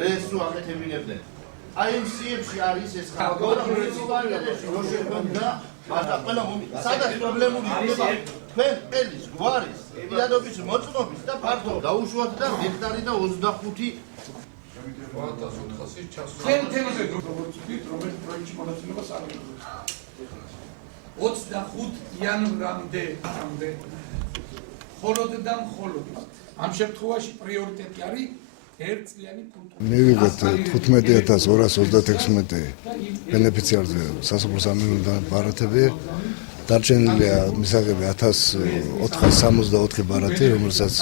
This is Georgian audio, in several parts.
რესო აკეთებინებდნენ. აი იმ სიებში არის ეს ხალხო და მუნიციპალიტეტში რო შექმნა მაგრამ ყველა სადაც პრობლემური იქნება თქვენ ყელის გვარის პირადობის მოწმობის და ფართო დაუშვათ და ჰექტარი და 25 1400 ჩასვლა. თემაზე როგორც რომელიც პროექტში მონაწილეობას არ აქვს. 25 იანვრამდე მხოლოდ და მხოლოდ ამ შემთხვევაში პრიორიტეტი არის ერთწლიანი კულტურა. მივიღეთ 15236 ბენეფიციარზე სასოფლო სამეურნეო ბარათები. დარჩენილია მისაღები 1464 ბარათი, რომელსაც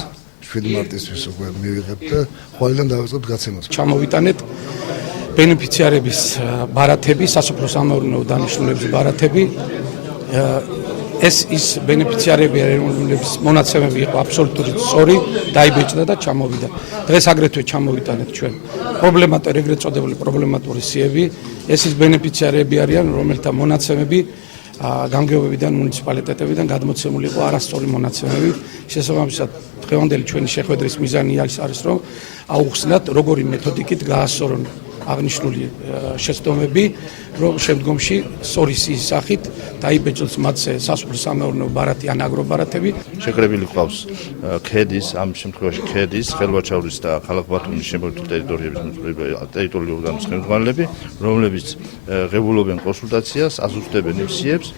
7 მარტისთვის უკვე მივიღებთ და ხვალიდან დავიწყებთ გაცემას. ჩამოვიტანეთ ბენეფიციარების ბარათები, სასოფლო სამეურნეო დანიშნულების ბარათები. ეს ის ბენეფიციარები რომლებიც მონაცემები იყო აბსოლუტურად სწორი, დაიბეჭდა და ჩამოვიდა. დღეს აგრეთვე ჩამოვიტანეთ ჩვენ ეგრეთ წოდებული პრობლემატური სიები. ეს ის ბენეფიციარები არიან, რომელთა მონაცემები გამგეობებიდან მუნიციპალიტეტებიდან გადმოცემული იყო არასწორი მონაცემები. შესაბამისად, დღევანდელი ჩვენი შეხვედრის მიზანი არის რომ აუხსნათ როგორი მეთოდიკით გაასწორონ აღნიშნული შეცდომები, რომ შემდგომში სწორი სიის სახით დაიბეჭდოს მათზე სასოფლო სამეურნეო ბარათი ან აგრობარათები. შეკრებილი ყავს ქედის, ამ შემთხვევაში ქედის, ხელვაჩაურის და ქალაქ ბათუმის შემოერთული ტერიტორიული ორგანოს ხელმძღვანელები, რომლებიც ღებულობენ კონსულტაციას, აზუსტებენ იმ სიებს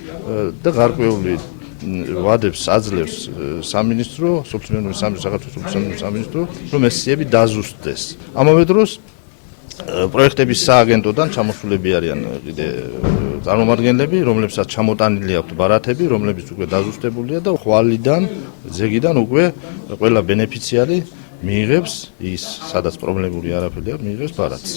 და გარკვეული ვადებს აძლევს სამინისტრო, სოფლის სამინისტრო, რომ ეს სიები დაზუსტდეს. ამავე დროს პროექტების სააგენტოდან ჩამოსულები არიან კიდე წარმომადგენლები, რომლებსაც ჩამოტანილი აქვთ ბარათები, რომლებიც უკვე დაზუსტებულია და ხვალიდან, ზეგიდან უკვე ყველა ბენეფიციარი მიიღებს ის, სადაც პრობლემური არაფერი აქვს, მიიღებს ბარათს.